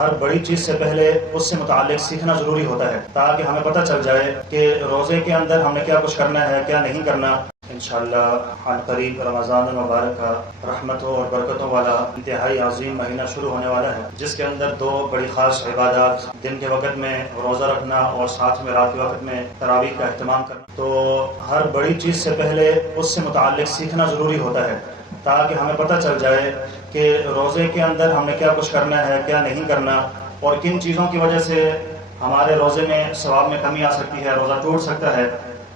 ہر بڑی چیز سے پہلے اس سے متعلق سیکھنا ضروری ہوتا ہے تاکہ ہمیں پتہ چل جائے کہ روزے کے اندر ہم نے کیا کچھ کرنا ہے کیا نہیں کرنا۔ انشاءاللہ عن قریب رمضان المبارک کا رحمتوں اور برکتوں والا انتہائی عظیم مہینہ شروع ہونے والا ہے، جس کے اندر دو بڑی خاص عبادات، دن کے وقت میں روزہ رکھنا اور ساتھ میں رات کے وقت میں تراویح کا اہتمام کرنا۔ تو ہر بڑی چیز سے پہلے اس سے متعلق سیکھنا ضروری ہوتا ہے تاکہ ہمیں پتہ چل جائے کہ روزے کے اندر ہم نے کیا کچھ کرنا ہے کیا نہیں کرنا، اور کن چیزوں کی وجہ سے ہمارے روزے میں ثواب میں کمی آ سکتی ہے، روزہ ٹوٹ سکتا ہے،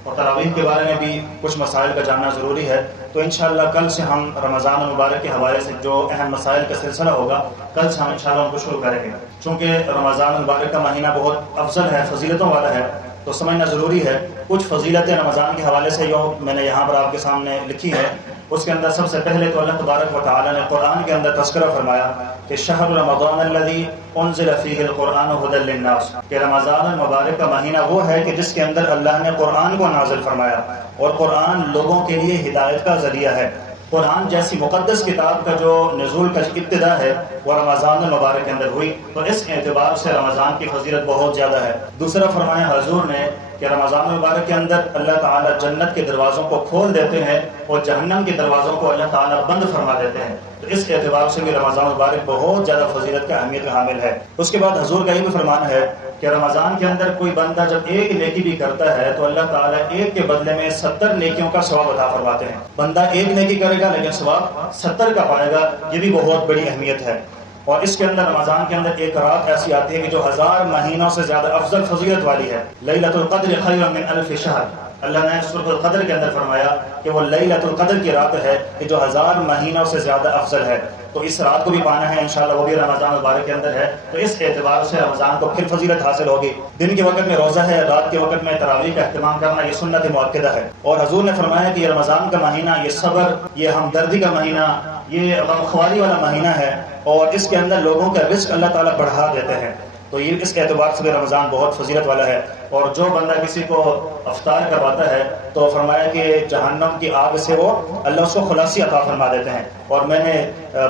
اور تراویح کے بارے میں بھی کچھ مسائل کا جاننا ضروری ہے۔ تو انشاءاللہ کل سے ہم رمضان المبارک کے حوالے سے جو اہم مسائل کا سلسلہ ہوگا، کل سے ہم انشاءاللہ ان کو شروع کریں گے۔ چونکہ رمضان المبارک کا مہینہ بہت افضل ہے، فضیلتوں والا ہے، تو سمجھنا ضروری ہے۔ کچھ فضیلتیں رمضان کے حوالے سے جو میں نے یہاں پر آپ کے سامنے لکھی ہے، اس کے اندر سب سے پہلے تو اللہ تبارک و تعالیٰ نے قرآن کے اندر تذکرہ فرمایا کہ شہر رمضان الذی انزل فیہ القرآن ھدی للناس، کہ رمضان المبارک کا مہینہ وہ ہے کہ جس کے اندر اللہ نے قرآن کو نازل فرمایا، اور قرآن لوگوں کے لیے ہدایت کا ذریعہ ہے۔ قرآن جیسی مقدس کتاب کا جو نزول کا ابتدا ہے وہ رمضان المبارک کے اندر ہوئی، تو اس اعتبار سے رمضان کی فضیلت بہت زیادہ ہے۔ دوسرا فرمایا حضور نے کہ رمضان المبارک کے اندر اللہ تعالیٰ جنت کے دروازوں کو کھول دیتے ہیں اور جہنم کے دروازوں کو اللہ تعالیٰ بند فرما دیتے ہیں، تو اس اعتبار سے بھی رمضان المبارک بہت زیادہ فضیلت کا اہمیت کا حامل ہے۔ اس کے بعد حضور کا یہ بھی فرمان ہے کہ رمضان کے اندر کوئی بندہ جب ایک نیکی بھی کرتا ہے تو اللہ تعالیٰ ایک کے بدلے میں 70 نیکیوں کا ثواب عطا فرماتے ہیں۔ بندہ ایک نیکی کرے گا لیکن ثواب 70 کا پائے گا، یہ بھی بہت بڑی اہمیت ہے۔ اور اس کے اندر رمضان کے اندر ایک رات ایسی آتی ہے کہ جو 1000 مہینوں سے زیادہ افضل فضیلت والی ہے۔ لیلۃ القدر خیر من الف شہر، اللہ نے سورۃ القدر کے اندر فرمایا کہ وہ لیلۃ القدر کی رات ہے کہ جو 1000 مہینوں سے زیادہ افضل ہے، تو اس رات کو بھی پانا ہے انشاءاللہ، وہ بھی رمضان مبارک کے اندر ہے، تو اس اعتبار سے رمضان کو پھر فضیلت حاصل ہوگی۔ دن کے وقت میں روزہ ہے، رات کے وقت میں تراویح کا اہتمام کرنا، یہ سنت مؤکدہ ہے۔ اور حضور نے فرمایا کہ یہ رمضان کا مہینہ یہ صبر، یہ ہمدردی کا مہینہ، یہ غمخواری والا مہینہ ہے، اور اس کے اندر لوگوں کا رزق اللہ تعالیٰ بڑھا دیتے ہیں، تو یہ اس اعتبار سے بھی رمضان بہت فضیلت والا ہے۔ اور جو بندہ کسی کو افطار کرواتا ہے تو فرمایا کہ جہنم کی آگ سے وہ اللہ اس کو خلاصی عطا فرما دیتے ہیں۔ اور میں نے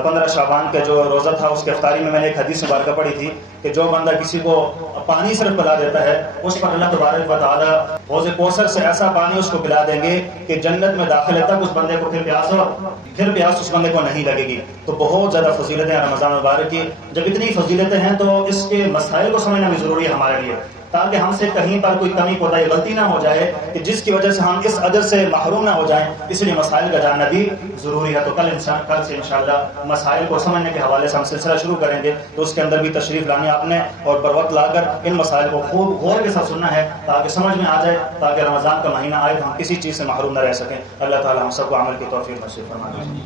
15 شعبان کا جو روزہ تھا اس کے افطاری میں نے ایک حدیث مبارکہ پڑھی تھی کہ جو بندہ کسی کو پانی صرف پلا دیتا ہے، اس پر اللہ تبارک و تعالیٰ حوض کوثر سے ایسا پانی اس کو پلا دیں گے کہ جنت میں داخل تک اس بندے کو پھر پیاس اس بندے کو نہیں لگے گی۔ تو بہت زیادہ فضیلتیں ہیں رمضان مبارک کی۔ جب اتنی فضیلتیں ہیں تو اس کے مسائل کو سمجھنا بھی ضروری ہے ہمارے لیے، تاکہ ہم سے کہیں پر کوئی کمی کوتاہی غلطی نہ ہو جائے کہ جس کی وجہ سے ہم اس اجر سے محروم نہ ہو جائیں، اس لیے مسائل کا جاننا بھی ضروری ہے۔ تو کل سے انشاءاللہ مسائل کو سمجھنے کے حوالے سے ہم سلسلہ شروع کریں گے، تو اس کے اندر بھی تشریف لانی آپ نے، اور بر وقت لا کر ان مسائل کو خوب غور کے ساتھ سننا ہے تاکہ سمجھ میں آ جائے، تاکہ رمضان کا مہینہ آئے تو ہم کسی چیز سے محروم نہ رہ سکیں۔ اللہ تعالی ہم سب کو عمل کی توفیق نصیب فرمائے۔